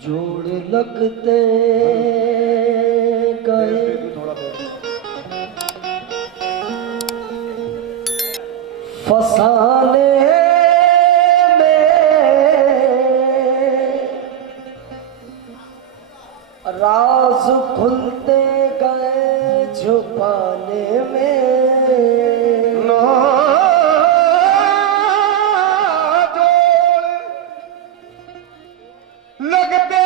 जोड़ लगते गए फसाने में, राज खुलते गए छुपाने में। लगते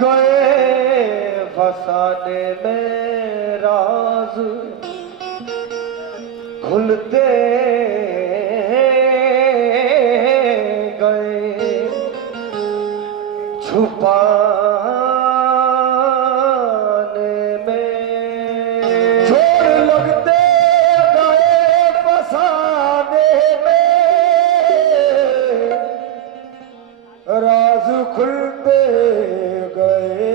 गए फसाने में, राज खुलते गए छुपाने में। जोड़ लगते राज खुलते गए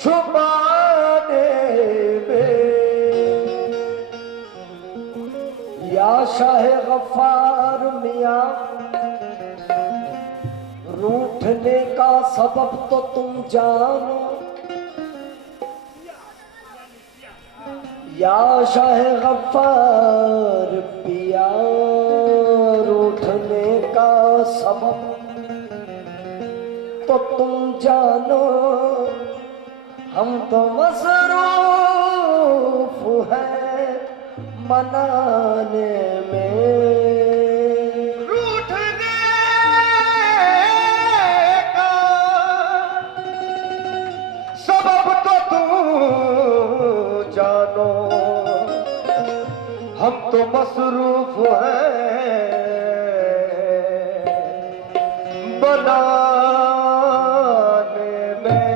छुपाने में। या शाह गफ्फार मियां, रूठने का सबब तो तुम जानो। या शाह गफ्फार पिया, रूठने का सबब तो तुम जानो। हम तो मसरूफ हैं मनाने में। रूठने का सबब तो तुम जानो। हम तो मसरूफ हैं बनाने में।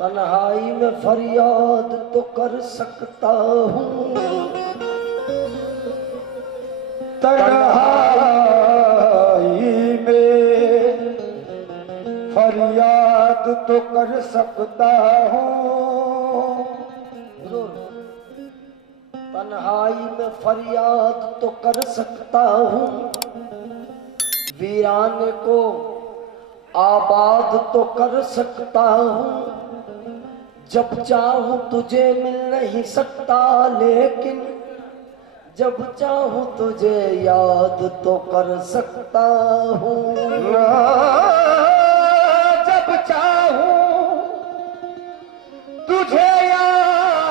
तन्हाई में फरियाद तो कर सकता हूँ, तन्हाई में फरियाद तो कर सकता हूँ। तन्हाई में फरियाद तो कर सकता हूँ, वीराने को आबाद तो कर सकता हूँ। जब चाहूं तुझे मिल नहीं सकता, लेकिन जब चाहूं तुझे याद तो कर सकता हूँ। जब चाहूं तुझे याद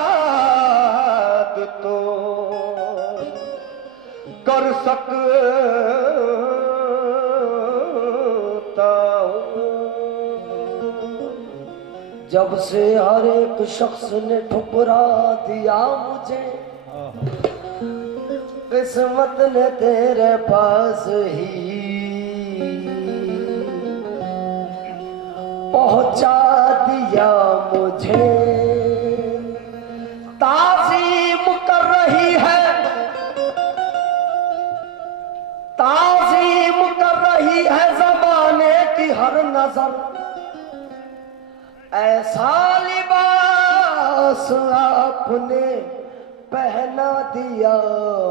तो कर सकता हूँ। जब से हर एक शख्स ने ठुकरा दिया मुझे, किस्मत ने तेरे पास ही पहुंचा दिया मुझे। ताज़ीम कर रही है, ताज़ीम कर रही है ज़माने की हर नजर। ऐसा लिबास आपने पहना दिया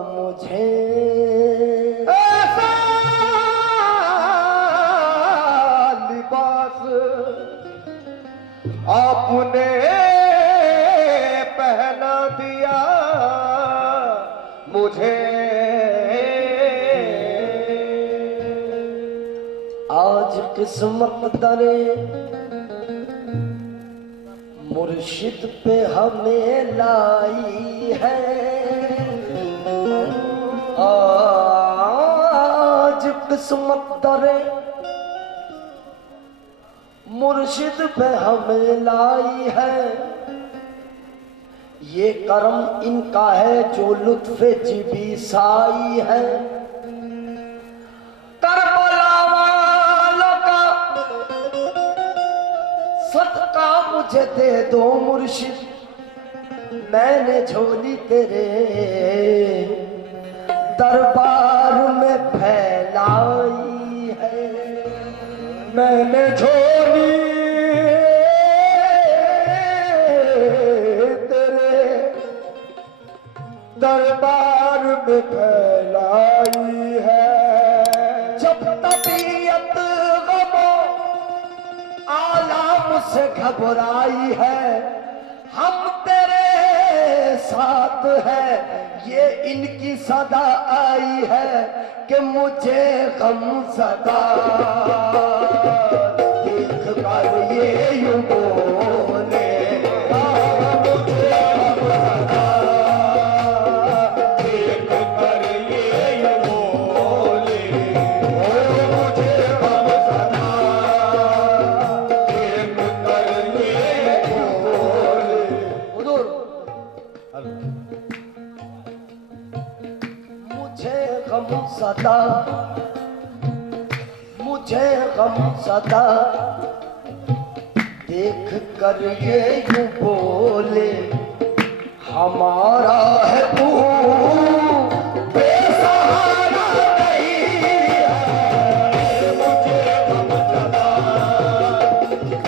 मुझे। ऐसा लिबास आपने पहना दिया मुझे। आज किस्मत दरे मुर्शिद पे हमें लाई है। आज किस्मत दरे मुर्शिद पे हमें लाई है। ये करम इनका है जो लुत्फ़े जिबी साई है। करबला वालों का सदका मुझे दे दो मुर्शिद, मैंने झोली तेरे दरबार में फैलाई है। मैंने झोली तेरे दरबार में फैलाई है। जब तबीयत गमो आलाम से घबराई है, हम तेरे साथ है ये इनकी सदा आई है कि मुझे गम सदा देख कर ये यूं बोले। मुझे गम सदा देख कर ये यूं बोले। मुझे गम सदा देख कर ये यूं बोले। हुजूर मुझे गम सदा देख कर ये यूं बोले। हमारा है तू बेसहारा नहीं है। मुझे गम सदा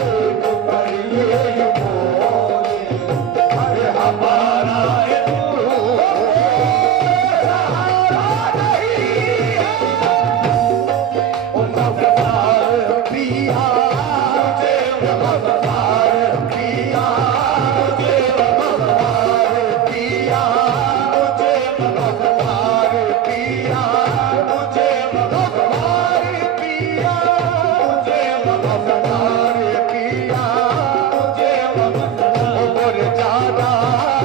देख कर ये यूं बोले। अरे हमारा है तू बेसहारा नहीं है। ओ मज़दार पिया मुझे मज़दार पिया मुझे मज़दार पिया मुझे मज़दार पिया मुझे मज़दार पिया मुझे मज़दार पिया मुझे मज़दार जाना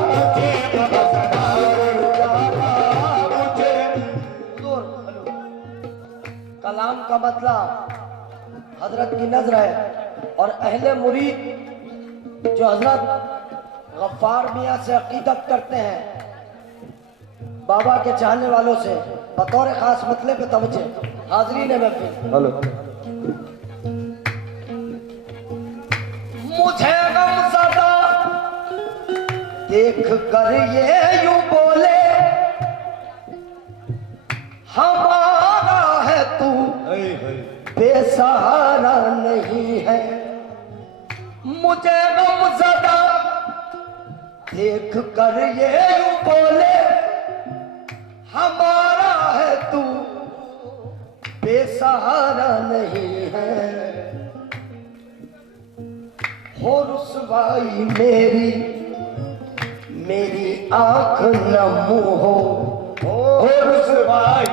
मुझे मज़दार जाना मुझे। कलाम का मतलब हजरत की नजर है और अहले मुरीद जो हजरत गफ्फार मियाँ से अकीदत करते हैं, बाबा के चाहने वालों से बतौर खास मतले पे तवज्जो। हाजरीन है महफिल, हेलो मुझे गम सदा देख कर ये यूं बोले। हमारा है तू बेसहारा नहीं है। मुझे गम सदा देख कर ये यूं बोले। हमारा है तू बेसहारा नहीं है। हो रुसवाई मेरी मेरी आंख नम हो। हो रुसवाई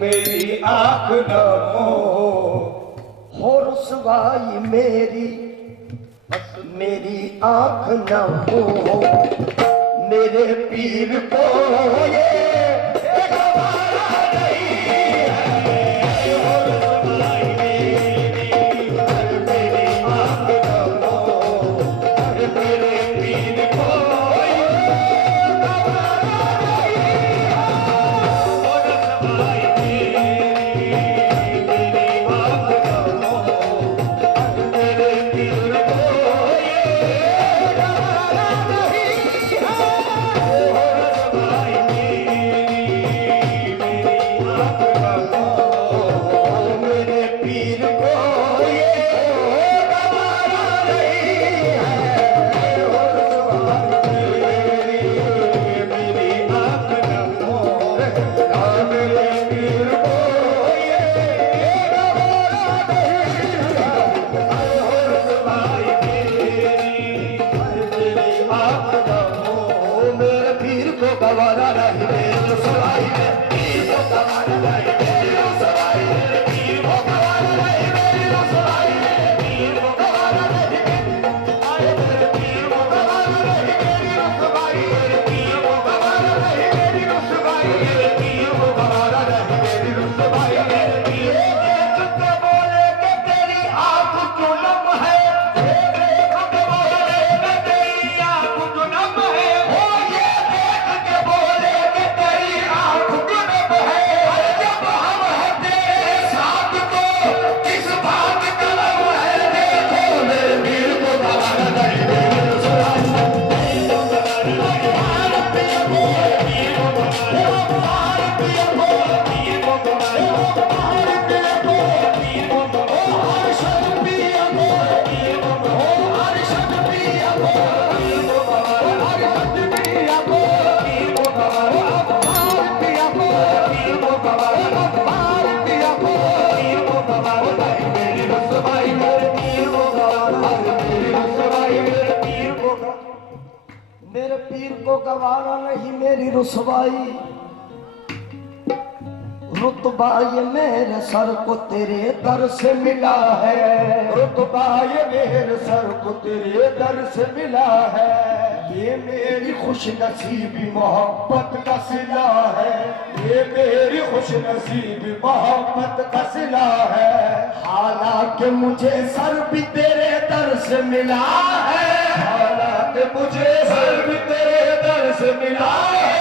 मेरी आंख नमो। हो रुसवाई मेरी आंख नम हो। मेरे पीर को ये गवारा नहीं है। हो रुसवाई मेरी आंख नम हो। मेरे पीर को ये गवारा नहीं है। हो रुसवाई मेरी आंख नम हो। मेरे पीर को ये गवारा नहीं है। हो रुसवाई मेरी गवारा नहीं मेरी रुसवाई, रुतबा ये मेरे सर को तेरे दर से मिला है, रुतबा ये मेरे सर को तेरे दर से मिला है, ये मेरी खुश नसीबी मोहब्बत का सिला है, ये मेरी खुश नसीबी मोहब्बत का सिला है। हालांकि मुझे सर भी तेरे दर से मिला है, हालांकि मुझे सर भी तेरे दर से मिला है,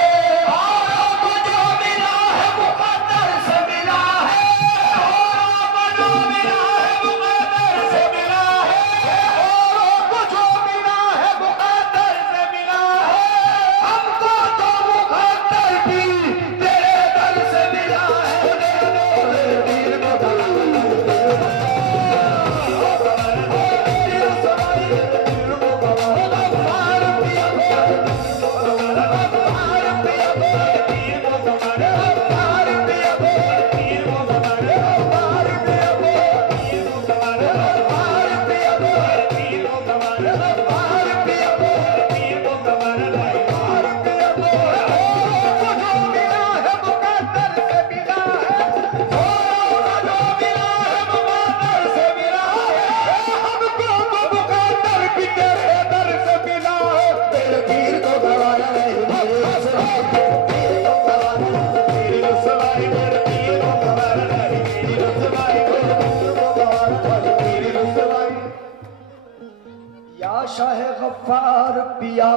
शाह गफ्फार पिया,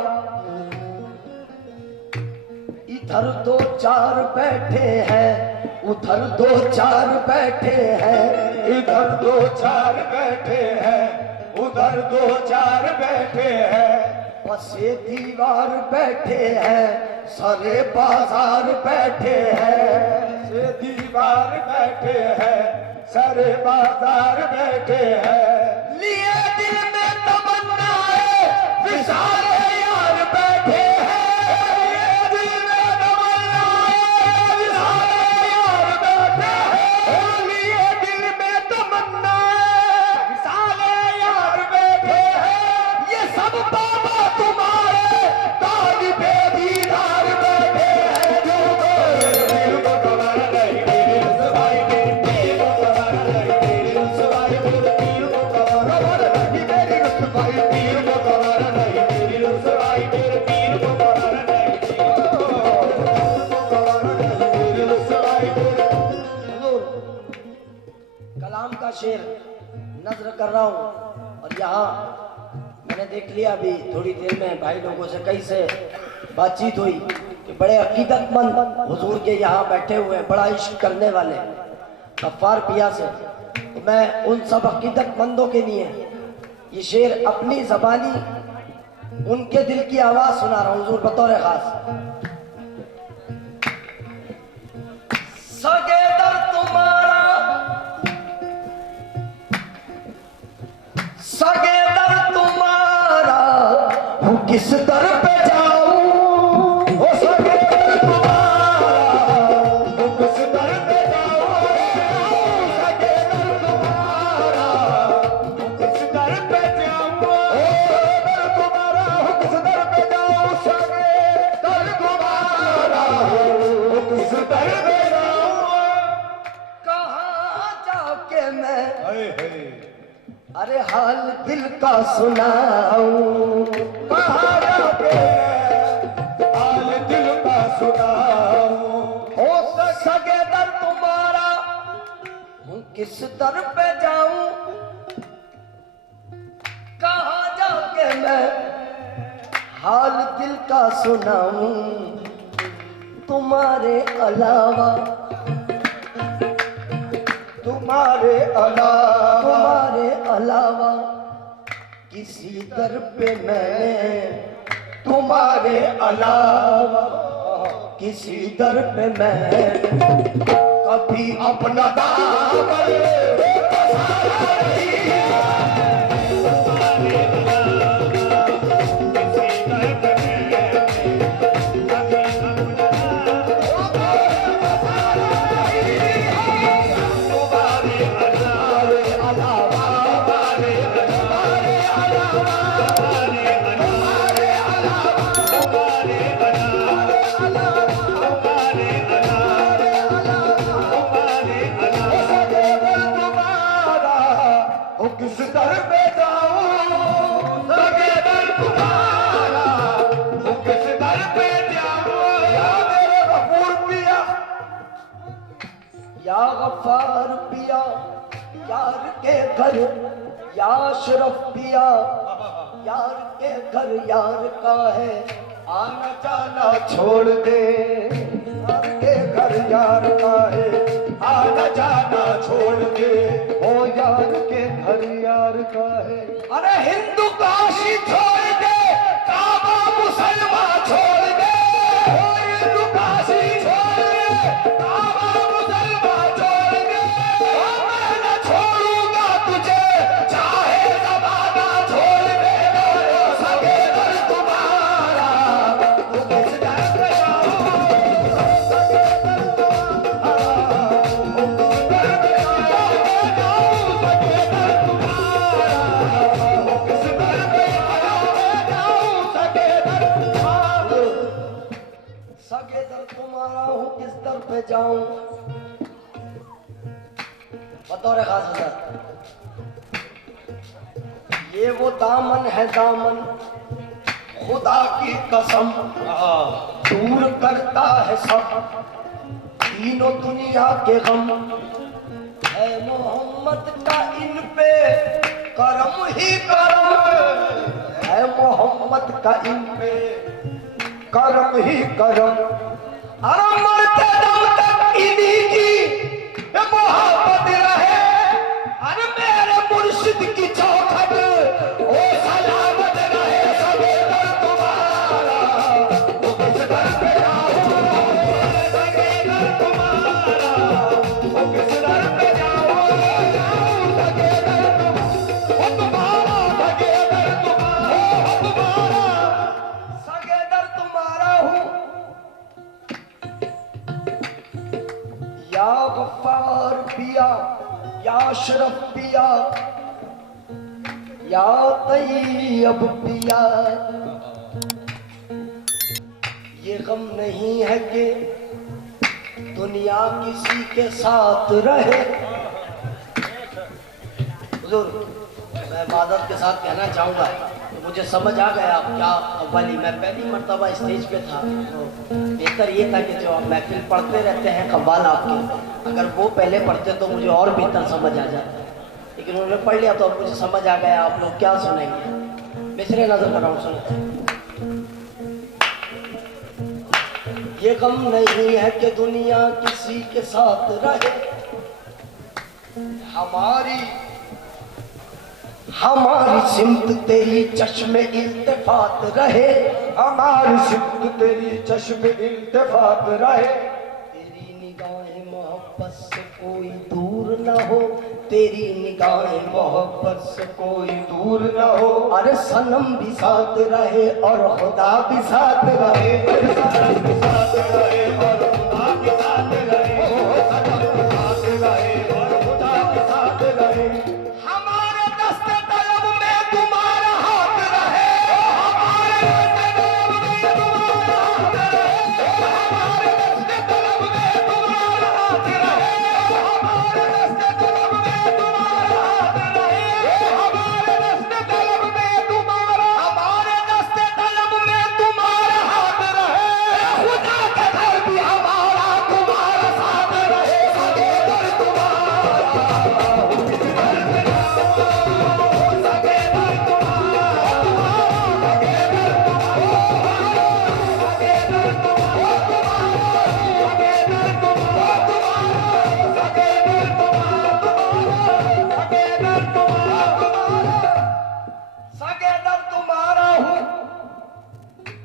इधर दो चार बैठे हैं, उधर दो चार बैठे हैं, इधर दो चार बैठे हैं, उधर दो चार बैठे हैं, बसे दीवार बैठे हैं, सरे बाजार बैठे हैं, से दीवार बैठे हैं, सरे बाजार बैठे हैं, लिए दिल में तमन्नाए विसारे यार बैठे हैं, लिए दिल में तमन्नाए विसारे यार बैठे हैं, लिए दिल में तमन्नाए विसारे यार बैठे हैं, ये सब बाबा तुम्हारे तालिबे दीदार बैठे हैं, जो दिल को तुम्हारा नहीं, मेरी रुसवाई मेरी दिल को तुम्हारा नहीं, मेरी रुसवाई मेरी दिल को तुम्हारा नहीं, मेरी रुसवाई दिल को तुम्हारा नहीं, मेरी रुसवाई मेरी दिल को तुम्हारा नहीं, मेरी रुसवाई मेरी। हुजूर, कलाम का शेर नजर कर रहा हूँ और यहाँ मैंने देख लिया अभी थोड़ी देर में भाई लोगों से कई से बातचीत हुई कि बड़े अकीदतमंद हुजूर के यहाँ बैठे हुए हैं, बड़ा इश्क करने वाले गफ्फार पिया से। तो मैं उन सब अकीदतमंदों के लिए ये शेर अपनी जबानी उनके दिल की आवाज सुना रहा हूँ हुजूर बतौर खास। सगे दर तुम्हारा, सगे दर तुम्हारा, हूँ किस दर पे जाऊं, हो सके तुम्हारा, हो किस दर पे जाऊं, सके तुम्हारा, हो किस दर पे जाऊं, दर तुम्हारा, हो किस दर पे जाऊं, सके दर तुम्हारा, हो किस दर पे जाऊं। कहाँ जाके मैं हाय हाय, अरे हाल दिल का सुनाऊं, कहाँ जाके हाल दिल का सुनाऊं, हो सगे दर तुम्हारा, हूँ किस दर पे जाऊं, कहाँ जाके मैं हाल दिल का सुनाऊं, तुम्हारे अलावा, तुम्हारे अलावा, तुम्हारे अलावा किसी दर पे मैंने, तुम्हारे अलावा किसी दर पे मैं कभी अपना दामन पसारा नहीं। किस दर पे जाऊं सगे दर तुम्हारा हूँ किस दर पे जाऊं या मेरे गफूर पिया या गफ्फार पिया यार के घर या अशरफ पिया यार के घर यार का है आना जाना छोड़ दे यार के घर यार का है आना जाना छोड़ दे ओ यार के घर यार का है अरे हिंदू काशी छोड़ दे काबा मुसलमान छोड़ दे ओ हिंदू काशी छोड़ दे काबा मुसलमान छोड़ दे ओ मैं न छोड़ूंगा तुझे चाहे जमाना छोड़ दे ओ सगे दर तुम्हारा वो किस दर पे जाऊं सगे दर तुम्हारा वो किस दर पे जाऊं सगे दर तुम्हारा वो किस दर पे जाऊं सगे दर तुम्हारा सगे दर तुम्हारा हूँ किस दर पे जाऊं। बतौर खास हज़रत ये वो दामन है दामन खुदा की कसम दूर करता है सब तीनों दुनिया के गम है मोहम्मद का इन पे करम ही करम है मोहम्मद का इन पे करम ही करम अरे मरते दम तक इन्हीं की मोहब्बत रहे अरे मेरे मुर्शिद की चौखट ओ सलामत रहे सगे दर तुम्हारा वो किस दर पे जाऊं सगे दर तुम्हारा वो किस दर पे जाऊं सगे दर तुम्हारा सगे दर तुम्हारा सगे दर तुम्हारा हूँ या गफ्फार पिया या अशरफ पिया या तैयब पिया ये गम नहीं है कि दुनिया किसी के साथ रहे। हुजूर मैं मादर के साथ कहना चाहूँगा तो मुझे समझ आ गया आप क्या अव्वली मैं पहली मर्तबा स्टेज पे था तो बेहतर ये था कि जो आप महफिल पढ़ते रहते हैं कव्वाल आपके अगर वो पहले पढ़ते तो मुझे और बेहतर समझ आ जाता लेकिन उन्होंने पढ़ लिया तो अब मुझे समझ आ गया आप लोग क्या सुनेंगे। मिसरे नजर कर रहा हूँ सुने। ये गम नहीं है कि दुनिया किसी के साथ रहे हमारी सिमत तेरी चश्मे इल्तिफात रहे हमारी सिमत तेरी चश्मे इल्तिफात रहे तेरी निगाहें मोहब्बत से कोई दूर न हो तेरी निगाहें मोहब्बत से कोई दूर न हो अरे सनम भी साथ रहे और खुदा भी साथ रहे सनम के साथ रहे और खुदा के साथ रहे ओ सनम के साथ रहे और खुदा के साथ रहे हमारे दस्ते तलब में तुम्हारा हाथ रहे हमारे दस्ते तलब में तुम्हारा हाथ रहे हमारे दस्ते तलब में तुम्हारा हाथ रहे हमारे दस्ते तलब में तुम्हारा हमारे दस्ते तलब में तुम्हारा हाथ रहे खुदा के घर भी हमारा तुम्हारा साथ रहे सगे दर तुम्हारा सगे दर तुम्हारा सगे दर सगे दर तुम्हारा हूँ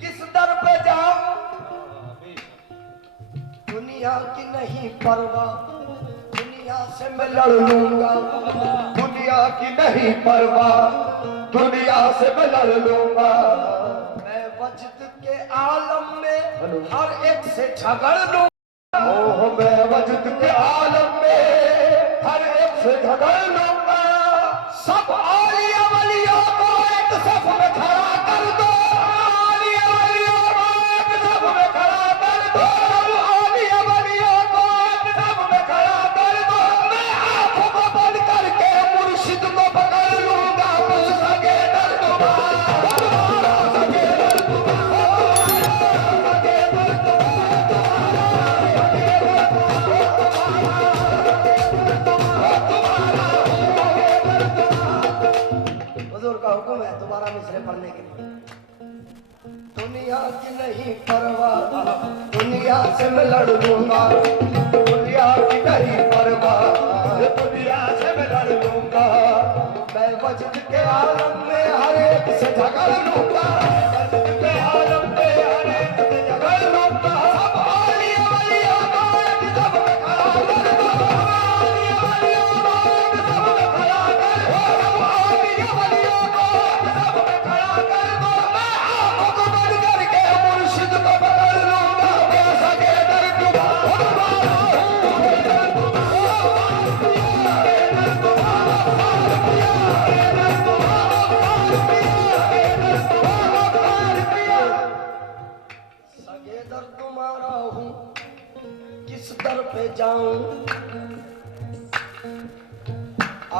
किस दर पे जाऊं। दुनिया की नहीं परवाह दुनिया से मैं लड़ लूंगा दुनिया की नहीं परवाह दुनिया से मैं लड़ लूंगा मैं वजद के आलम में हर एक से झगड़ लूंगा ओह मैं वजद के आलम में हर एक से झगड़ लूंगा सब आलिया वलियों को एक सफ में खड़ा कर दो आलिया वलियों को एक सफ में खड़ा कर दो आलिया वलियों को एक सफ में खड़ा कर दो मैं आंखों को बंद करके मुर्शिद को पकड़ 12 मिसरे पढ़ने के लिए। दुनिया की नहीं परवाह, दुनिया से मैं लड़ लूंगा, दुनिया की नहीं परवाह, दुनिया से मैं लड़ लूंगा, मैं वजद के आलम में हर एक से झगड़ लूंगा, वजद के आलम में हर एक से झगड़ लूंगा, सब औलिया वलिया को एक दम में खड़ा कर दो, औलिया वलिया को एक दम में खड़ा कर दो, सब औलिया वलिया को एक दम में खड़ा कर दो। मैं आंखों को बंद करके मुर्शिद को पकड़ लूंगा, मैं सगे दर्द सगे दर तुम्हारा हूँ, किस दर पे जाऊं,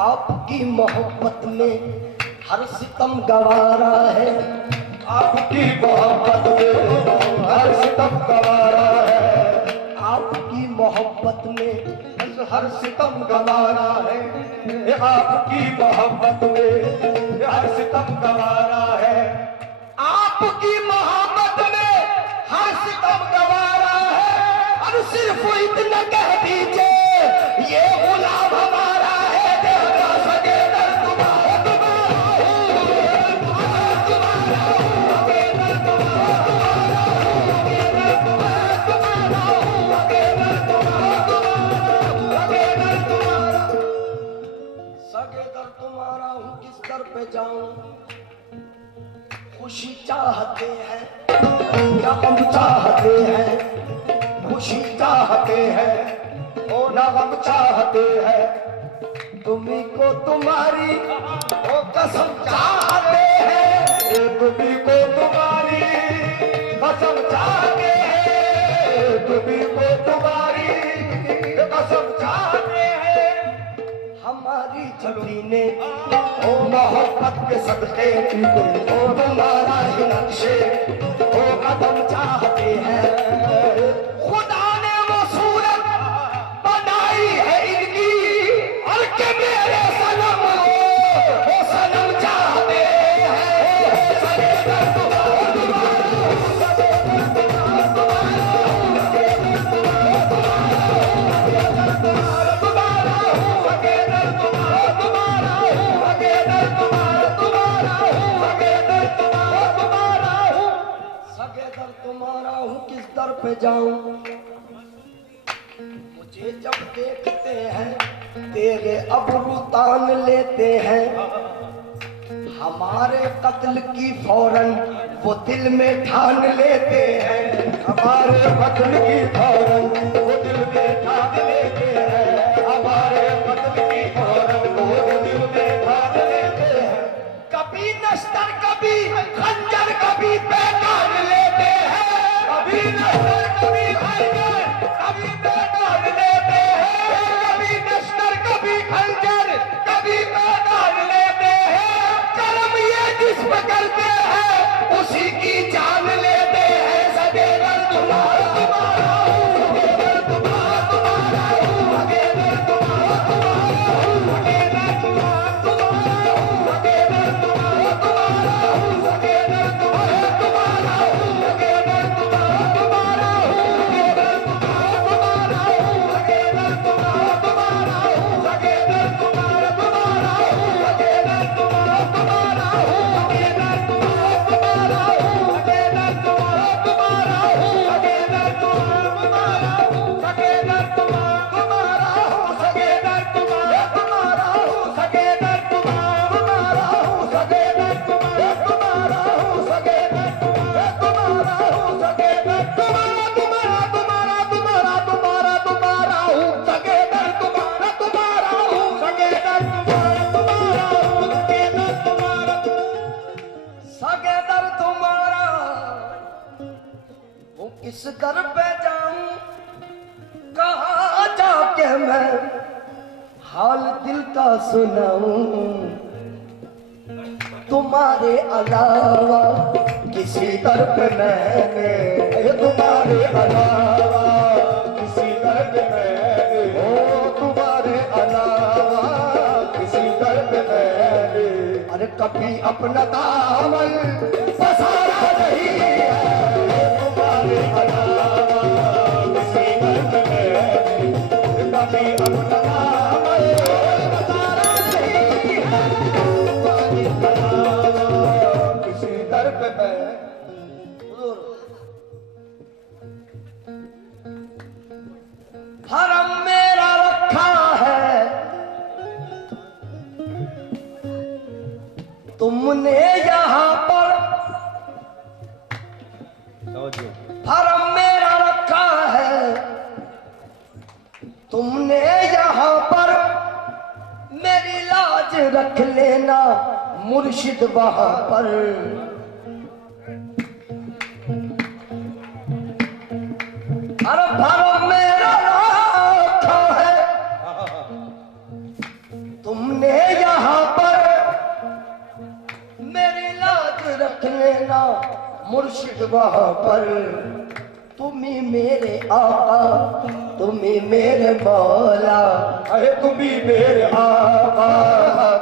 आपकी मोहब्बत में हर सितम गवारा है, आपकी मोहब्बत में हर सितम गवारा है, आपकी मोहब्बत में हर सितम गवारा है, आपकी मोहब्बत में हर सितम गवारा है, आपकी मोहब्बत में हर सितम गवारा है। और सिर्फ इतना कह दीजिए ये गुलाम हमारा है, देगा सगे दर तुम्हारा, सगे दर तुम्हारा हूँ, किस दर पे जाऊं, खुशी चाहते हैं क्या हम चाहते हैं, खुशी चाहते हैं ओ ना गम चाहते हैं, तुम्ही को तुम्हारी वो कसम चाहते हैं, तुम्ही को तुम्हारी कसम चाहते हैं, तुम्ही को तुम्हारी कसम चाहते हैं, हमारी जमीने ओ मोहब्बत के सदके ओ तुम्हारा ही नक्शे ओ कदम चाहते हैं। खुदा ने वो सूरत बनाई है इनकी, और के मेरे सनम वो सनम चाहते हैं। सगे दर तुम्हारा हूँ, किस दर पे जाऊं, मुझे जब देखते हैं तेरे अबरू तान लेते हैं, हमारे कत्ल की फौरन वो दिल में ठान लेते हैं, हमारे कत्ल की फौरन वो दिल में ठान लेते हैं, हमारे कत्ल की फौरन वो दिल में ठान लेते हैं, कभी नश्तर कभी खंजर कभी पैगाम लेते हैं, कभी नश्तर कभी खंजर कभी पैगाम लेते हैं, कभी नश्तर कभी खंजर कभी पैगाम लेते हैं, कर्म ये जिस पे करते हैं उसी की जान लेते हैं। सगे दर तुम्हारा तुम्हारा हूँ, सगे दर तुम्हारा तुम्हारा हूँ, सगे दर तुम्हारा तुम्हारा हूँ, सगे दर तुम्हारा तुम्हारा हूँ, सगे दर तुम्हारा तुम्हारा हूँ, सगे दर तुम्हारा तुम्हारा हूँ, सगे दर तुम्हारा तुम्हारा हूँ, सगे दर तुम्हारा तुम्हारा हूँ, सगे दर तुम्हारा तुम्हारा हूँ, सगे दर तुम्हारा तुम्हारा हूँ, सगे दर तुम्हारा तुम्हारा हूँ, सगे दर तुम्हारा तुम्हारा हूँ, सगे दर तुम्हारा तुम्हारा हूँ, सगे दर तुम्हारा तुम्हारा हूँ, सगे दर तुम्हारा तुम्हारा हूँ, सगे दर तुम्हारा तुम्हारा हूँ, सगे दर तुम्हारा तुम्हारा हूँ, सगे दर तुम्हारा तुम्हारा हूँ, सगे दर तुम्हारा तुम्हारा हूँ, सगे दर तुम्हारा तुम्हारा तुम्हारा तुम्हारा तुम्हारा तुम्हारा हूँ, सगे दर तुम्हारा तुम्हारा हूँ, सगे दर तुम्हारा तुम्हारा हूँ, सगे दर तुम्हारा सगे दर तुम्हारा हूँ, किस दर पे जाऊं, कहाँ जाके मैं हाल दिल का सुनाऊं, तुम्हारे अलावा किसी दर पे मैंने, तुम्हारे अलावा किसी दर पे मैंने ओ तुम्हारे अलावा किसी दर पे मैंने अरे कभी अपना दामन पसारा नहीं है तुम्हारे अलावा किसी दर्द में कभी अपना दामन पसारा नहीं है तुम्हारे अलावा किसी दर्द में। हरम मेरा रखा है तुमने यहाँ पर, हरम मेरा रखा है तुमने यहाँ पर, मेरी लाज रख लेना मुर्शिद वहां पर। अरे भरम मेरा रखा है तुमने यहाँ पर, मेरी लाज रख लेना मुर्शिद वहां पर। तुम ही मेरे आका तुम ही मेरे मौला, अरे तुम ही मेरे आका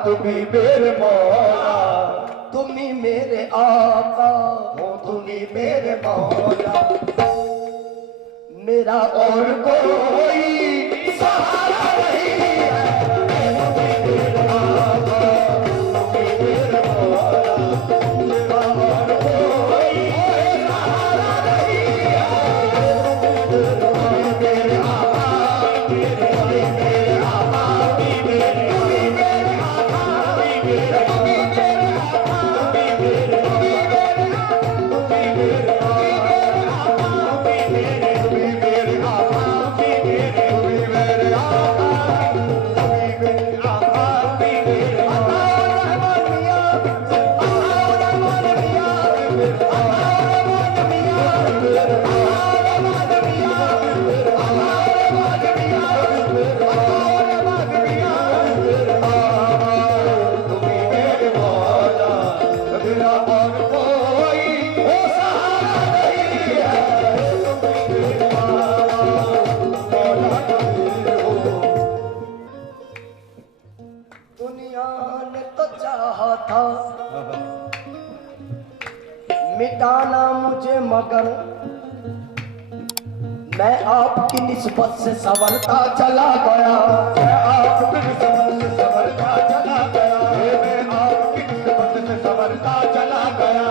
तुम ही मेरे मौला, तुम ही मेरे आका हो तुम ही मेरे मौला। मेरा और कोई सहारा नहीं है तुम ही मेरे आका तुम ही मेरे मौला। मेरा और कोई सहारा नहीं है तुम ही मेरे आका तुम ही मेरे आका तुम ही मेरे आका तुम ही मेरे आका तुम ही मेरे आका तुम ही मेरे दुनिया ने तो चाहा था मिटाना मुझे, मगर मैं आपकी निस्बत से संवरता चला गया। मैं आपकी निस्बत से संवरता चला गया, मैं आपकी निस्बत से संवरता चला गया।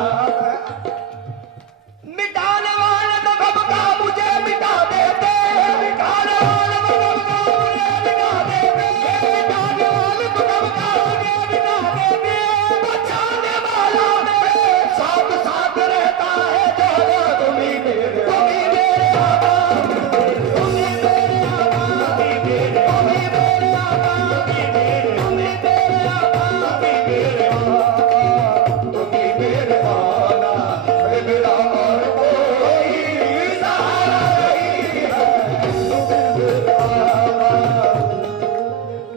मिटाने वाले तो कब का मुझे मिटा देते, मिटाने वाले तो कब का मुझे मिटा देते, मिटाने वाले तो कब का मुझे मिटा देते। बचाने वाला मेरे साथ साथ रहता है जो तुम ही मेरे आका, तुम ही मेरे आका, तुम ही मेरे आका, तुम ही मेरे आका, तुम ही मेरे आका तुम ही मेरे मौला। मेरा और कोई सहारा नहीं है तुम ही मेरे आका।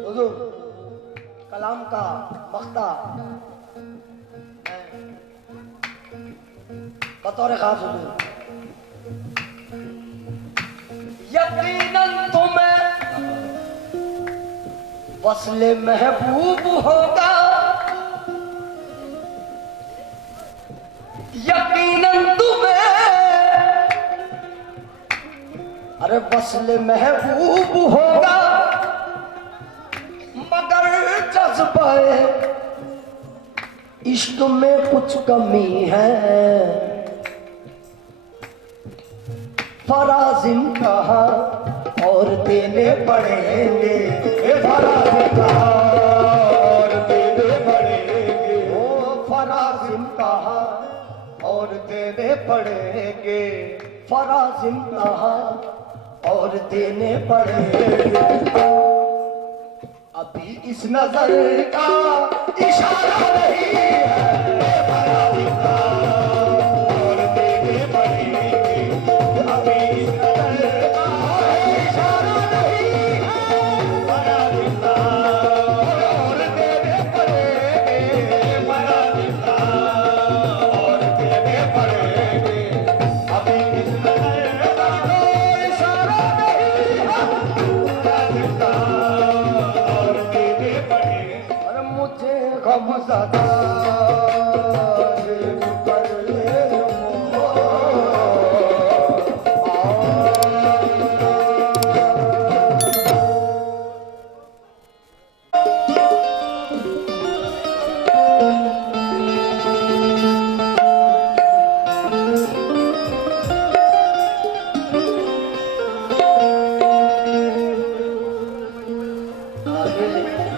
हुजूर कलाम का मख्ता बतौर खास हुजूर, यकीनन तुम्हें वस्ले महबूब होगा, यकीनन तुम्हें अरे वस्ले महबूब होगा, मगर जज्बाए इश्क में कुछ कमी है। फराजिम कहा और देने पड़ेंगे, फराजिम कहा और देने पड़ेंगे, ओ फराजिम कहा और देने पड़ेंगे, फराजिम कहा और देने पड़ेंगे। अभी इस नजर का इशारा नहीं है, फराजिम कहा और देने पड़ेंगे। अभी इस नजर का इशारा नहीं है, फराजिम कहा और देने पड़ेंगे। फराजिम कहा और देने पड़ेंगे। अभी इस नजर का इशारा नहीं है, फराजिम कहा और देने पड़ेंगे। अरे मुझे गम ज़दा कर ले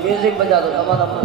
म्यूजिक बजा दो तमाम अम्मा।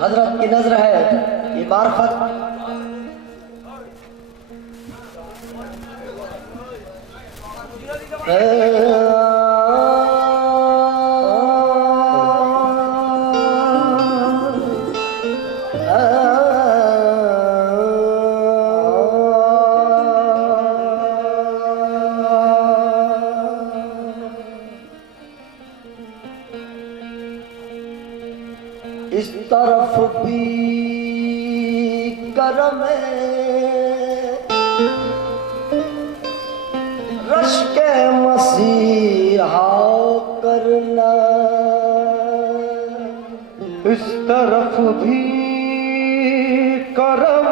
हजरत की नजर है ये मार्फत इस तरफ भी करम रश के मसीहा करना, इस तरफ भी करम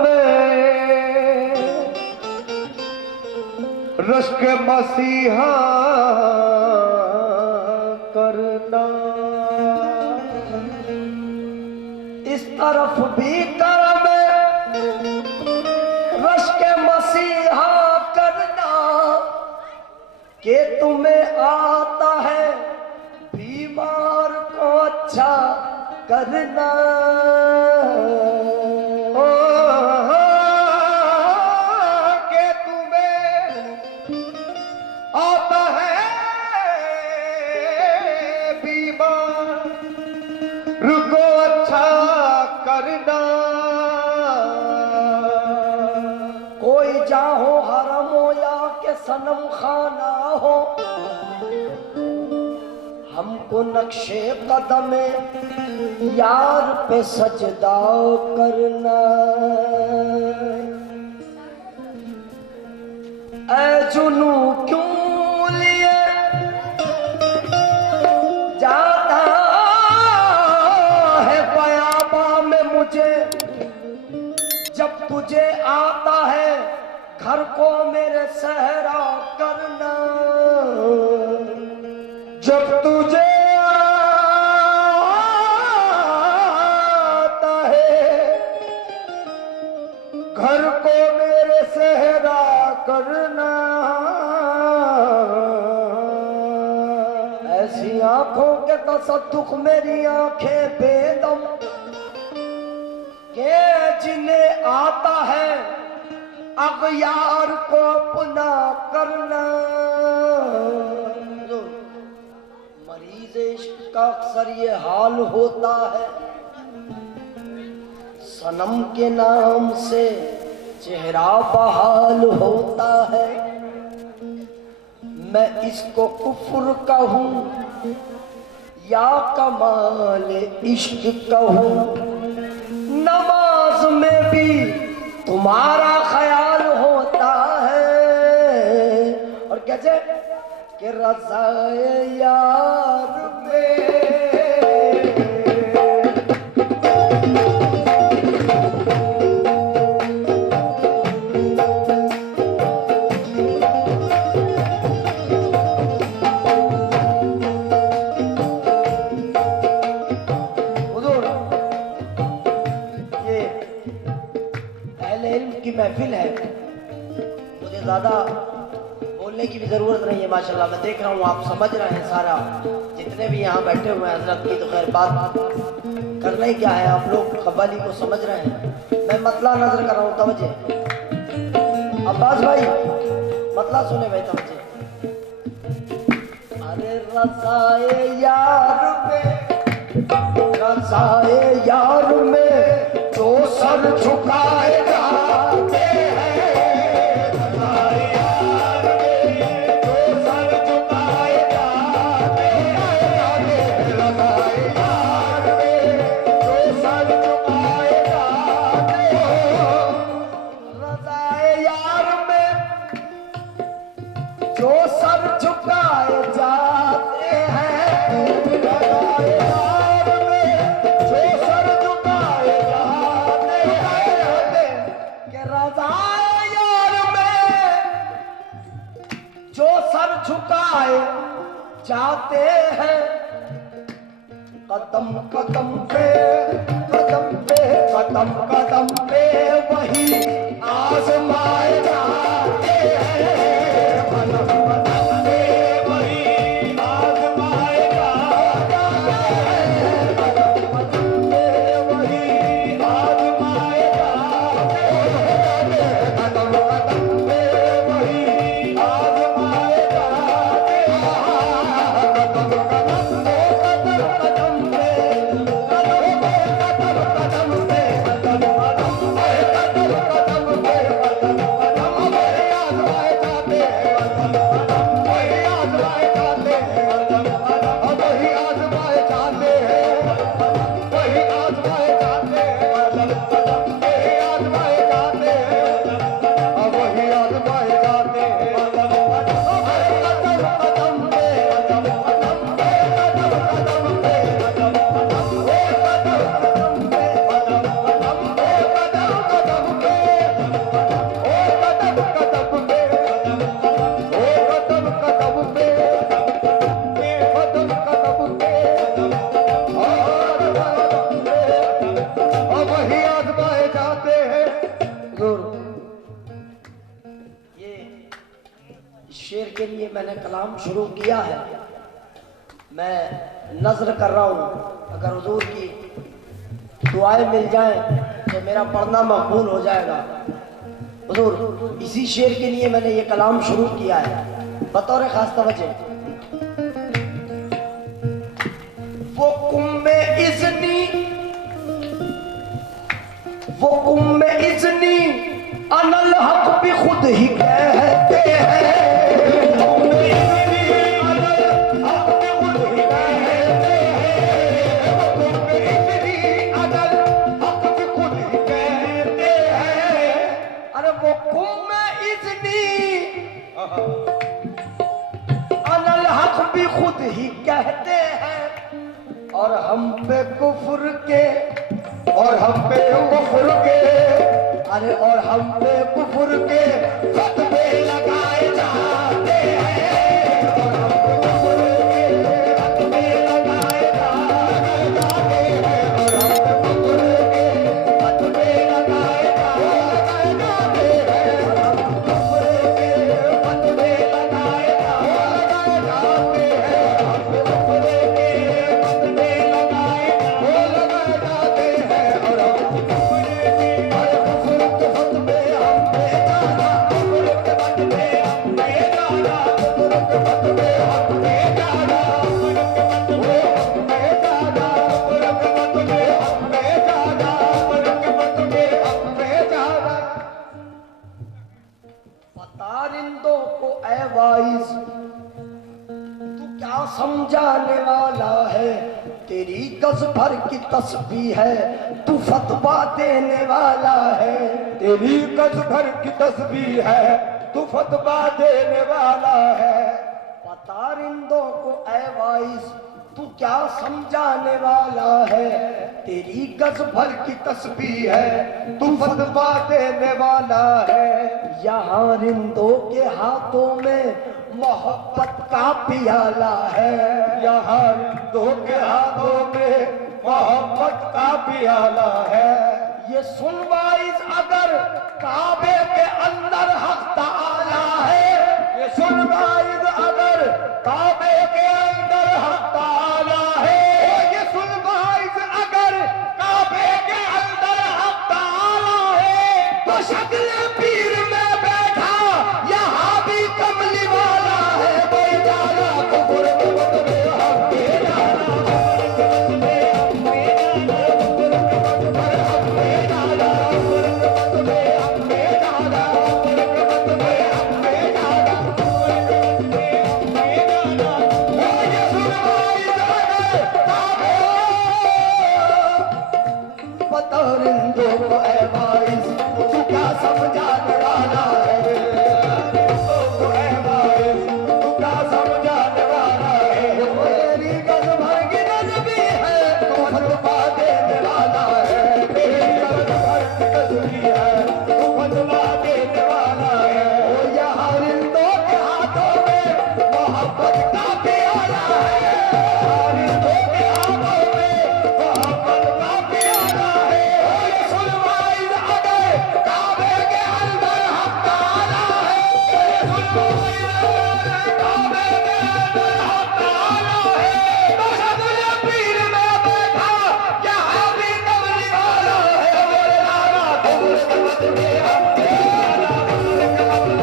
रश के मसीहा करना, इस तरफ भी करम रश के मसीहा करना, के तुम्हें आता है बीमार को अच्छा करना। के तुम्हें आता है बीमार रुको अच्छा करना। कोई जाहो हरम हो या के सनम खाना हो, हमको नक्शे कदम यार पे सजदा करना। ऐ जुनू क्यों लिए घर को मेरे सहरा करना, जब तुझे आता है घर को मेरे सहरा करना, ऐसी आंखों के तसद्दुक मेरी आंखें बेदम के जिन्हें आता है अगयार को अपना करना। मरीज इश्क का अक्सर ये हाल होता है, सनम के नाम से चेहरा बहाल होता है। मैं इसको कुफ्र कहूँ या कमाल इश्क कहूँ, नमाज में भी तुम्हारा ख्याल होता है। और कैसे कि रज़ाए यार में महफिल है, मुझे ज्यादा बोलने की भी जरूरत नहीं है। माशाल्लाह मैं देख रहा हूँ आप समझ रहे हैं सारा, जितने भी यहाँ बैठे हुए हैं हजरत की तो खैर बात करना ही क्या है, आप लोग कव्वाली को समझ रहे हैं। मैं मतला नजर कर रहा हूँ, तवज्जो अब्बास भाई मतला सुने भाई, तवज्जो। अरे रज़ाए यार में, रज़ाए यार में जो सर झुकाए जाते हैं, रज़ाए यार में जो सर झुकाए जाते हैं, रज़ाए यार में जो सर झुकाए जाते हैं, रज़ाए यार में जो सर झुकाए जाते हैं, रज़ाए यार में जो सर झुकाए जाते हैं, कि रज़ाए यार में जो सर झुकाए जाते हैं, कदम कदम पे कदम पे कदम कदम पे वही आज़माए जाते हैं, कदम कदम पे वही आज़माए जाते हैं, कदम कदम पे वही आज़माए जाते हैं, कदम कदम पे वही आज़माए जाते हैं, कदम कदम पे कदम कदम पे कदम कदम पे कदम कदम पे कदम कदम पे आज़माए जाते हैं, कदम कदम वही आज़माए जाते हैं, कदम कदम वही आज़माए जाते हैं, वही आज़माए जाते हैं, कदम कदम वही आज़माए जाते हैं, वही आज़माए जाते हैं, कदम कदम पे कदम कदम पे कदम कदम पे कदम कदम पे कदम पे कदम कदम पे कदम कदम पे कदम कदम पे कदम कदम पे कदम कदम पे और वही आज़माए जाते हैं। ये शेर के लिए मैंने कलाम शुरू किया है, मैं नज़र कर रहा हूँ अगर हुजूर की दुआएं मिल जाएं तो मेरा पढ़ना मकबूल हो जाएगा। हुजूर इसी शेर के लिए मैंने ये कलाम शुरू किया है, बतौर खास तवज्जो। वो उम्मे इज़नी, वो उम्मे इज़नी अनल हक भी खुद ही कहते हैं, उम्मे इज़नी अनल हक भी खुद ही कहते हैं, उम्मे इज़नी अनल हक भी खुद ही कहते हैं। अरे वो उम्मे इज़नी अनल हक भी खुद ही कहते हैं, और हम पे कुफ्र के, और हम पे कुफ्र के अरे और हम पे कुफर के फतवे लगाए जाते हैं, और हम पे कुफर के फतवे लगाए जाते हैं, और हम पे कुफर के फतवे लगाए जाते हैं, और हम पे कुफर के फतवे लगाए जाते हैं, हम पे कुफर के फतवे लगाए जाते हैं, और हम पतारिंदों को ऐ वाइज तू क्या समझाने वाला है, तेरी गज भर की तस्बीह है, तू फतवा देने वाला है, तेरी गज भर की तस्बीह है, तू फतवा देने वाला है। पतारिंदों को ऐ वाइज तू क्या समझाने वाला है, तेरी गज भर की तस्बीह है, तू फतवा देने वाला है। यहाँ रिंदों के हाथों में मोहब्बत का पियाला है, यहाँ रिंदों के हाथों में मोहब्बत का पियाला है। ये सुन वाइज अगर काबे के अंदर हक ताला है, ये सुन वाइज अगर काबे के अंदर हक ताला है, ये सुन वाइज अगर काबे के अंदर हक ताला है, तो शक्ल पीर में बैठा यहाँ भी कमली वाला है, कोई जाना कुफर में मतबे हक के जाना पतारिंदों को ऐ वाइज तू क्या समझाने वाला है, तो है वाइज तू क्या समझाने वाला है। तेरी गज भर की नज़्बी है, तू फतवा देने वाला है, तेरी गज भर की तस्बीह है, तू फतवा देने वाला है। ओ यहाँ रिंदों के हाथों में मोहब्बत का प्याला है, रिंदों के हाथों में मोहब्बत का प्याला है। ओ सुन वाइज अगर काबे के अंदर हक ताला है, काबे के अंदर हक ताला है, तो शक्ल पीर में बैठा यहाँ भी कमली वाला है, बोले लाला कुफर के मतबे हक के जाना कुफर के मतबे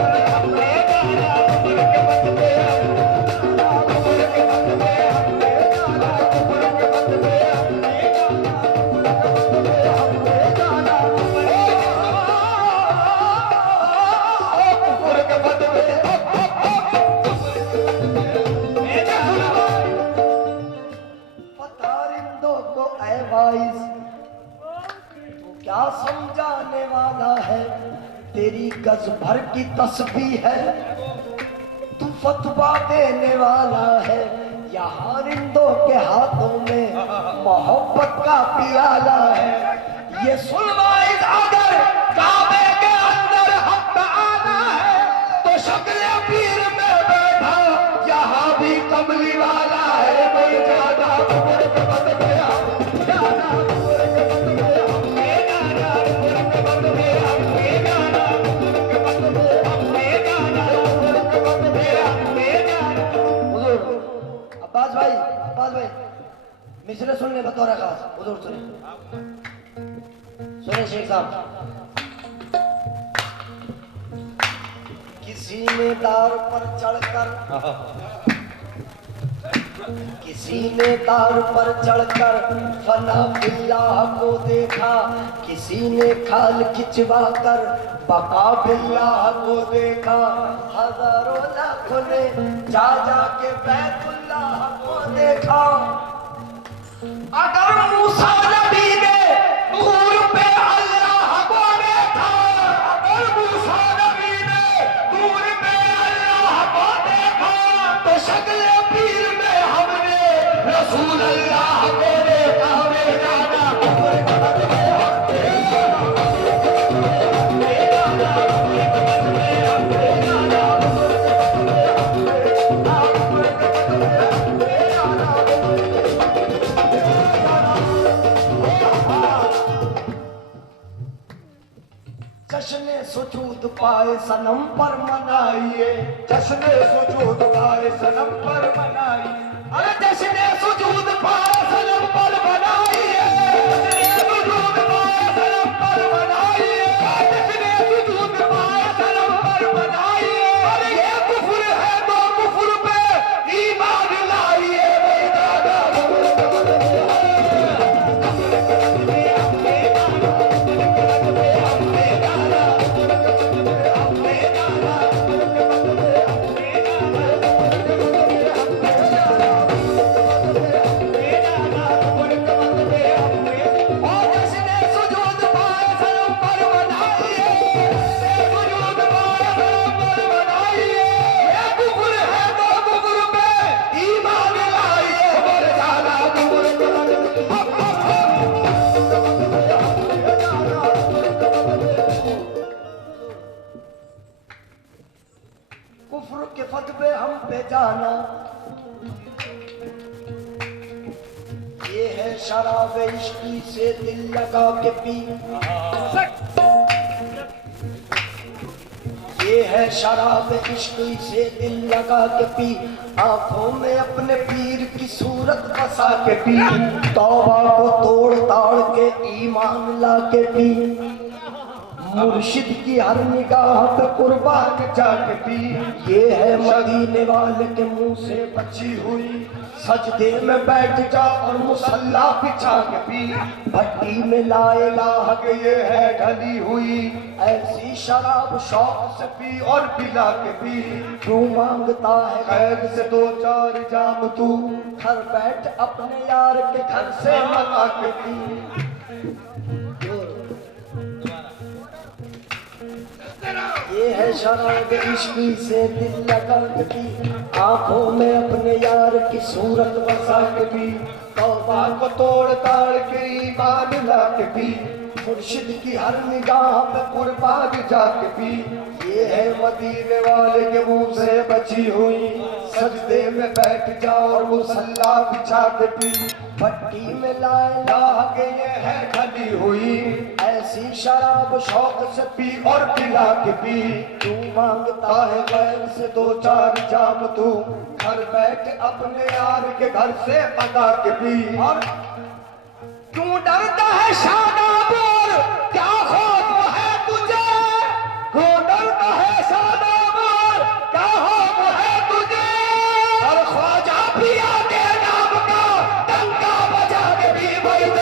पतारिंदों को ऐ वाइज तू क्या समझाने वाला है, तेरी गज भर की तस्बीह है, तू फतवा देने वाला है, यहाँ रिंदों के हाथों में मोहब्बत का पियाला है। ये सुन वाइज अगर काबे के अंदर हक आना है, तो शक्ल पीर में बैठा यहाँ भी कमली वाला है, बोल जाना कुफर के मतबे हक जाना, कुफर के मतबे हक जाना, कुफर के मतबे हक जाना, कुफर के मतबे हक जाना, कुफर के मतबे हक जाना। हुजूर अब्बास भाई मिसरे सुनने बतौर खास, हुजूर सुने शेख साहब। किसी ने दार पर चढ़कर फना बिल्लाह को देखा, किसी ने खाल खिंचवा कर बका बिल्लाह को देखा, हजारों लाखों ने जा के बैतुल्लाह को देखा। अगर मूसा नबी ने दूर पे अल्लाह को देखा, अगर मूसा नबी ने दूर पे अल्लाह को देखा, तो शक्ल पीर में हमने रसूल अल्लाह को देखा। वे जाना कुफर के मतबे हक के जाना, सुजूद पाए सनम पर मनाइए, जश्न सुजूद पाए सनम पर मनाइए, अरे जश्न सुजूद पाए सनम पर मनाइए, सुजूद पाए सनम पर मनाइए, जश्न सुजूद पाए सनम पर मनाइए। अरे ये कुफ्र है तो कुफ्र पे ईमान लाइए, कुफ्र के फतवे हम पे जाना, ये है शराब इश्की से दिल लगा के पी, ये है शराब इश्की से दिल लगा के पी, आंखों में अपने पीर की सूरत बसा के पी, तौबा को तोड़ ताड़ के ईमान ला के पी, मुर्शिद की हर निगाह पे कुर्बान जाके पी, ये है मदीने वाले के मुंह से बची हुई, सजदे में बैठ जा और मुसल्ला बिछा के पी, भट्टी में लाए लाह के ये है ढली हुई, ऐसी शराब शौक से पी और पिला के पी, क्यों मांगता है कैद से दो चार जाम तू, घर बैठ अपने यार के घर से मंगा के पी। ये है शराब इश्की से दिल लगा के पी, आंखों में अपने यार की सूरत बसा के पी, तौबा को तोड़ ताड़ के ईमान ला के पी, मुर्शिद की हर निगाह पे कुर्बान जाके पी, ये है मदीने वाले के मुंह से बची हुई, सजदे में बैठ जाओ और मुसल्ला बिछा के पी, भट्टी में लाए लाह के ये है ढली हुई, ऐसी शराब शौक से पी और पिला के पी, तू मांगता है गैर से दो चार जाम तू, घर बैठ अपने यार के घर से मंगा के पी, और क्यों डरता है शादाबुर, क्या खौफ है तुझे, क्यों डरता है शादाबुर, क्या खौफ है तुझे, और ख्वाजा पिया के नाम का डंका बजा के भी भाई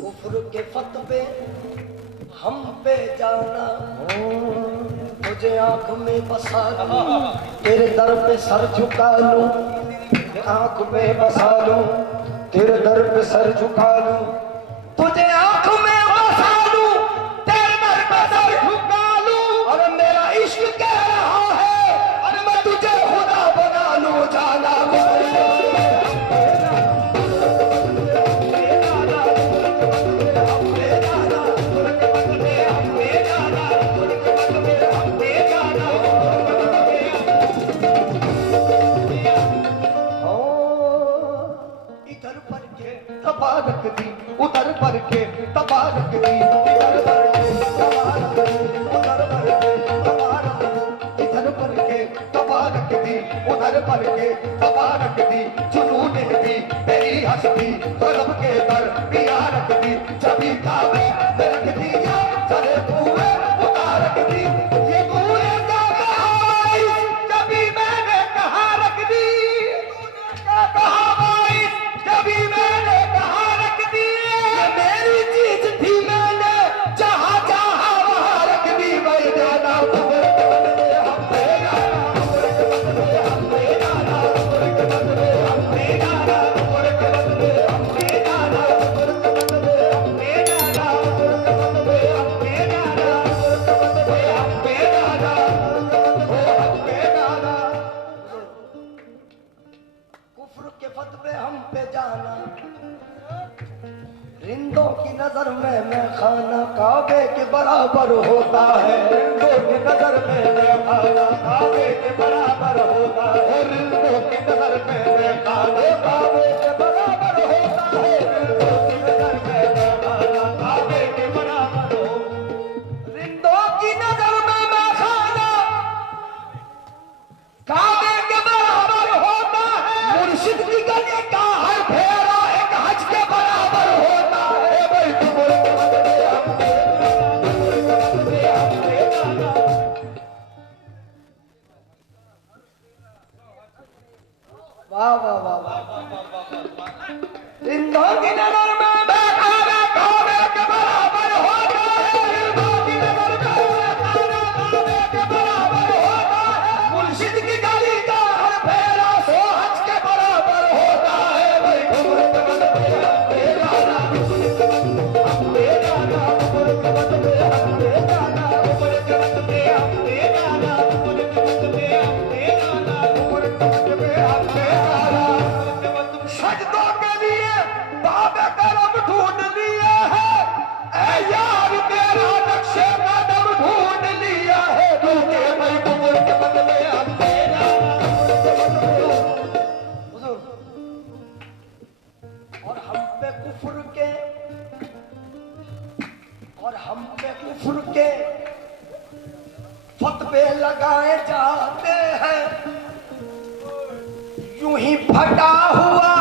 कुफ्र के फतवे हम पे जाना, मुझे आंख में बसा लूं, तेरे दर पे सर झुका लूं, आंख में बसा लूं, तेरे दर पे सर झुका लूं, तुझे आंख में बसा लूं, तेरे दर पे सर झुका लूं, और मेरा इश्क कह रहा है, और मैं तुझे खुदा बना लूं, जाना तबारक दी, उधर पर के तबारक दी, इधर पर के तबारक दी, उधर पर के तबारक दी, इधर पर के तबारक दी, उधर पर के तबारक दी, जुनून दी तेरी हस्ती, कलब के दर पियारक दी, जबी काबे में रख दिया, चले कुएं उतारक दी, ये कुएं का कहा जबी मैंने कहा रख दी, कहा जबी मैंने मेरी चीज थी मैंने जहां जहां पे जाना, रिंदों की नजर में मैं खाना काबे के बराबर होता है। रिंदों की नजर में मैं खाना काबे के बराबर होता है। रिंदों की नजर में मैं खाना काबे के बराबर होता है। रिंदों की नजर में मैं खाना काबे के बराबर हो। रिंदों की नजर में मैं खाना काबे के बराबर होता है। मुर्शिद की गली का हर फेरा एक हज के बराबर होता है। भाई तुमरे बदले हमने तुमरे हमने जाना। वाह वाह वाह वाह। रिंदों की नजर में मैं खाना काबे के बराबर होता है। रिंदों की नजर में मैं खाना काबे के बराबर होता है। मुर्शिद की गली का हर फेरा सो हज के बराबर होता है। भाई तुमरे बदले हमने जाना। हमने जाना तुमरे बदले हमने जाना। तुमरे बदले हमने जाना। तुमरे बदले हमने जाना। तुमरे बदले हमने जाना। सजदों के लिए बाबे करम ढूंढ लिए है। ऐ यार तेरा नक्शे कदम ढूंढ लिया है। तुमने भाई तुमरे बदले हमने जाना। हुजूर, और हम पे कुफ्र के फतवे लगाए जाते हैं। यूं ही फटा हुआ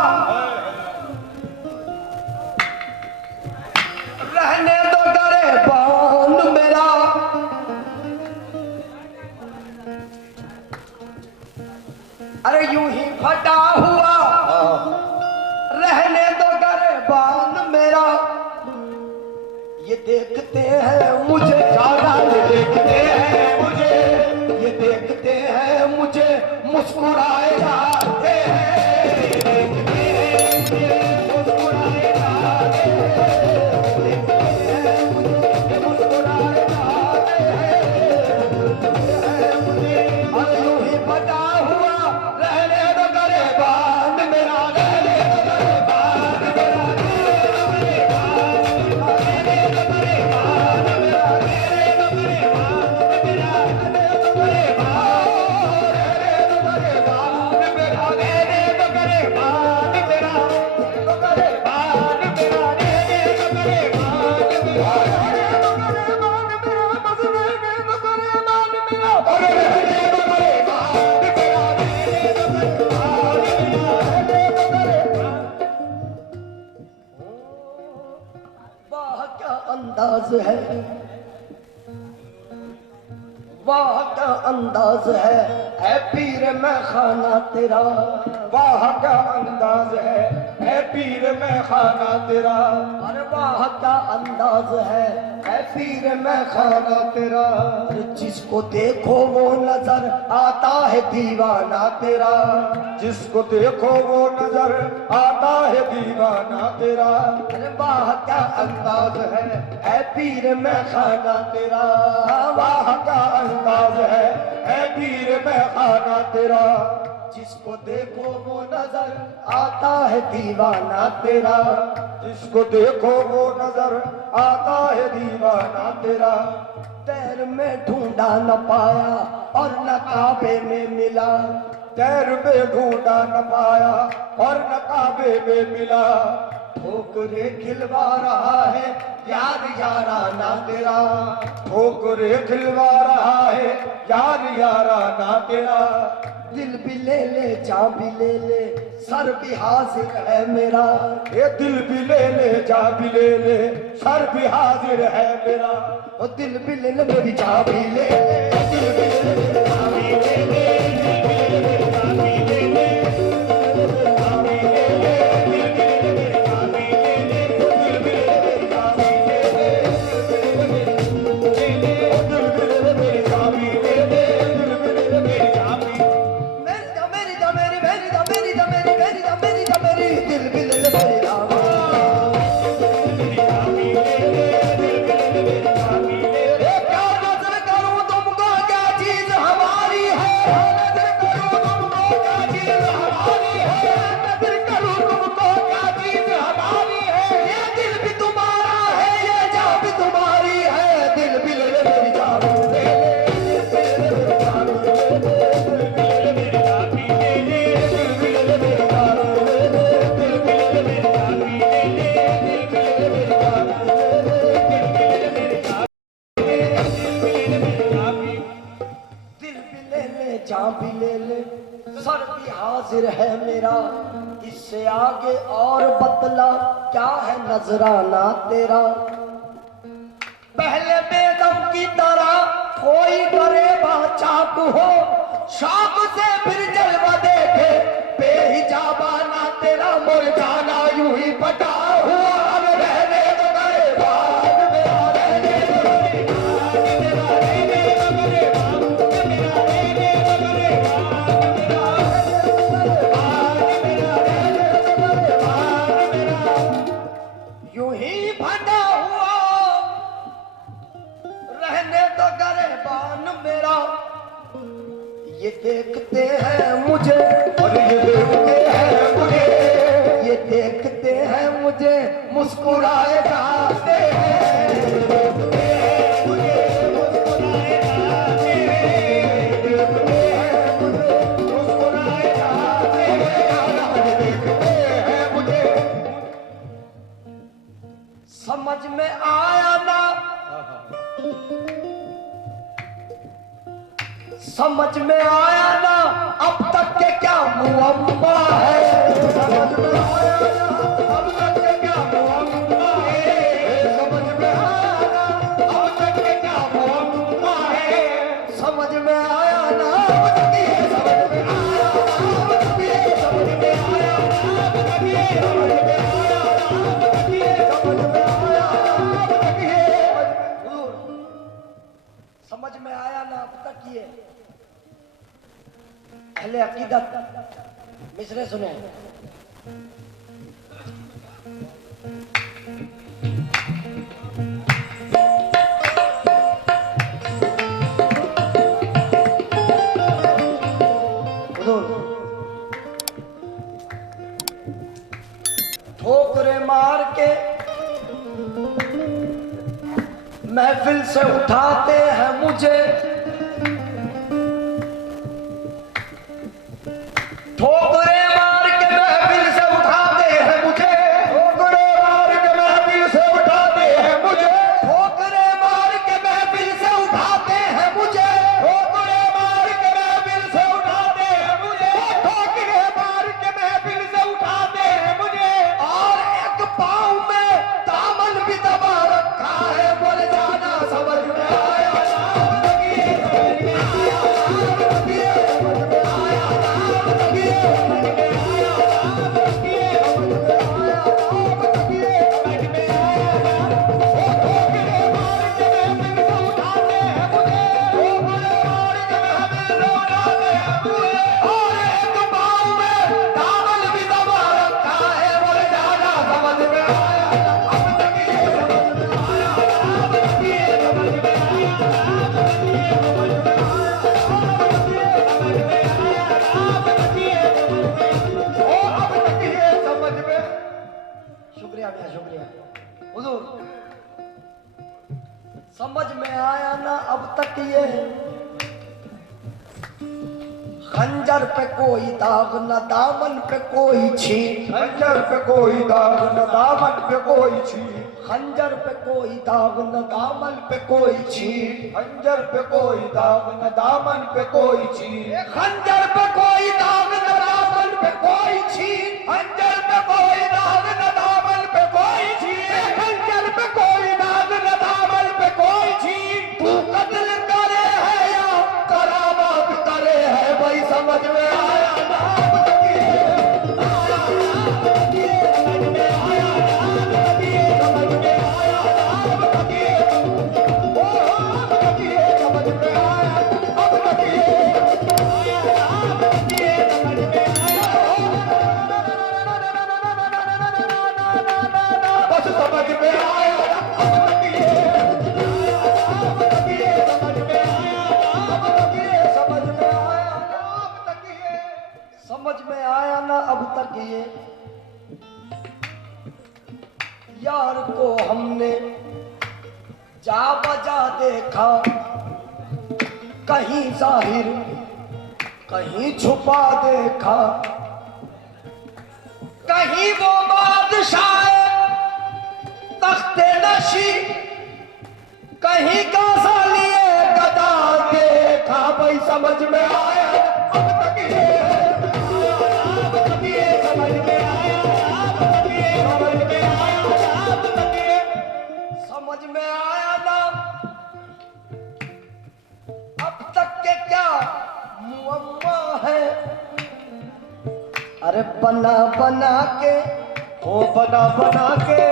रहने दो गरेबान मेरा। अरे यूं ही फटा हुआ रहने दो गरेबान मेरा। ये देखते हैं मुझे ज्यादा ये देखते हैं मुझे। ये देखते हैं मुझे मुस्कुराए जाते हैं। ये देखते हैं मुझे मुस्कुराए जाते हैं। देखते हैं मुझे मुस्कुराए जाते हैं मुझे। और यूं ही फटा हुआ रहने दो गरेबान मेरा। रहने दो गरेबान मेरा। वाह क्या अंदाज है, वाह क्या अंदाज है पीर मैं खाना तेरा। वाह क्या अंदाज है पीर मैं खाना तेरा। अरे वाह क्या अंदाज है पीर मैं खाना तेरा। अरे जिसको देखो वो नजर आता है दीवाना तेरा। जिसको देखो वो नजर आता है दीवाना तेरा। अरे वाह क्या अंदाज है पीर मैं खाना तेरा। वाह क्या अंदाज है पीर मैं खाना तेरा। जिसको देखो वो नजर आता है दीवाना तेरा। जिसको देखो वो नजर आता है दीवाना तेरा। पैर में ढूंढा न पाया और न काबे में मिला। पैर में ढूंढा न पाया और न काबे में मिला। ठोकरे खिलवा रहा है यार याराना तेरा। ठोकरे खिलवा रहा है यार याराना तेरा। दिल भी ले जा भी ले सर भी हाजिर है मेरा। ये दिल भी ले जा भी ले सर भी हाजिर है मेरा। ओ दिल भी ले मेरी जा भी ले दिल भी ले जा भी ले हाजिर है मेरा, इससे आगे और बतला क्या है नजराना तेरा। पहले बेदम की तरह कोई गरेबा चाकू हो, शौक से फिर जलवा देखे बेहिजाबा ना तेरा। मुरझाना यूं ही पटा हुआ अब रहने दो गरेबा मेरा, रहने दो गरेबा मेरा, रहने दो गरेबा मेरा। यूं ही फटा हुआ रहने दो गरेबान मेरा। ये देखते हैं मुझे और ये देखते हैं मुझे, ये देखते हैं मुझे मुस्कुराए जाते हैं, देखते हैं मुझे मुस्कुराए जाते हैं, देखते हैं मुझे मुस्कुराए जाते हैं, देखते हैं मुझे। समझ में आया ना, समझ में आया ना अब तक के क्या मुअम्मा है। समझ में आया ना अब तक के क्या मुअम्मा है। समझ में आया ना अब तक के क्या मुअम्मा है। समझ में आया ना अब तक ये, समझ में आया ना अब तक ये, समझ में आया ना अब तक ये, समझ में आया ना अब तक ये, समझ में आया ना अब तक ये। हुजूर, समझ में आया ना अब तक ये। अहले अकीदत मिसरे सुने। ठोकरे मार के महफिल से उठाते हैं मुझे, ठोकरे मार के महफिल से उठाते हैं मुझे, ठोकरे मार के महफिल से उठाते हैं मुझे, ठोकरे मार के महफिल से उठाते हैं मुझे, ठोकरे मार के महफिल से उठाते हैं मुझे, ठोकरे मार के महफिल से उठाते हैं मुझे। और एक पाँव में दामन भी दबा रखा है, बोल जाना समझ में आया ना, समझ में आया ना, समझ में आया समझ में आया ना अब तक ये। खंजर पे कोई दाग न दामन पे कोई छीन, खंजर पे कोई दाग न दामन पे कोई छीन, खंजर पे कोई दाग न दामन पे कोई छीन, खंजर पे कोई दाग न दामन पे कोई छीन, खंजर पे कोई दाग न दामन पे कोई छीन, खंजर पे कोई दाग न दामन पे कोई छीन, खंजर पे कोई दाग न दामन पे कोई छीन। तू कत्ल करे है या करामत करे है, भाई समझ में आया ना अब तक ये, आया ना अब तक ये, समझ में आया ना अब तक ये, समझ में आया ना अब तक ये, ओ अब तक ये, समझ में आया अब तक ये, आया ना अब तक ये, समझ में आया। बस समझ में आया अब तक ये, आया ना अब तक ये, समझ में आया ना अब तक ये, समझ में आया ना अब तक ये, समझ में आया ना अब तक ये। यार को हमने जा बजा देखा, कहीं जाहिर कहीं छुपा देखा, कहीं वो बादशाह तख्ते नशी, कहीं गाजा लिए गदा देखा, भाई समझ में आया अब तक ये, अरे बना बना के, ओ बना बना के,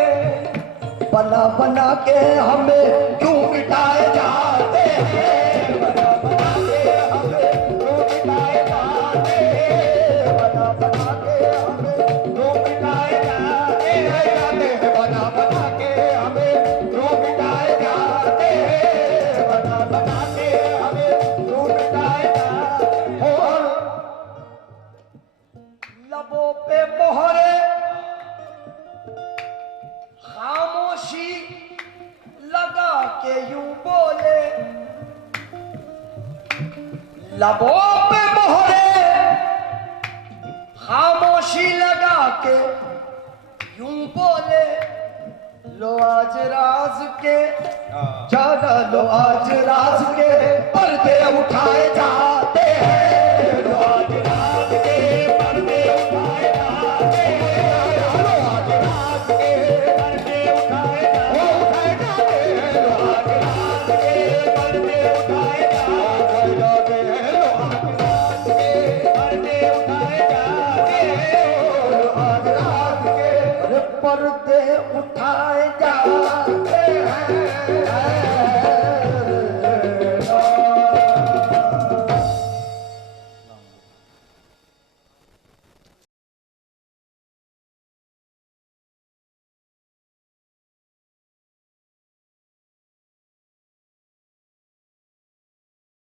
बना बना के हमें क्यों मिटाए जाते हैं, बना बना के हमें क्यों मिटाए जाते हैं, बना बना के हमें क्यों मिटाए जाते हैं, बना बना के हमें क्यों मिटाए जाते हैं, बना बना के हमें क्यों मिटाए जाते हैं। लबों पे मोहरे खामोशी लगा के यूं बोले, लबों पे मोहरे खामोशी लगा के यूं बोले, लो आज राज के, जाना लो आज राज के पर्दे उठाए जाते हैं, लो आज राज के पर्दे उठाए जाते हैं, लो आज राज के पर्दे उठाए जाते हैं, लो आज राज के पर्दे उठाए जाते हैं, लो आज राज के पर्दे उठाए जाते हैं, लो आज राज के पर्दे उठाए जा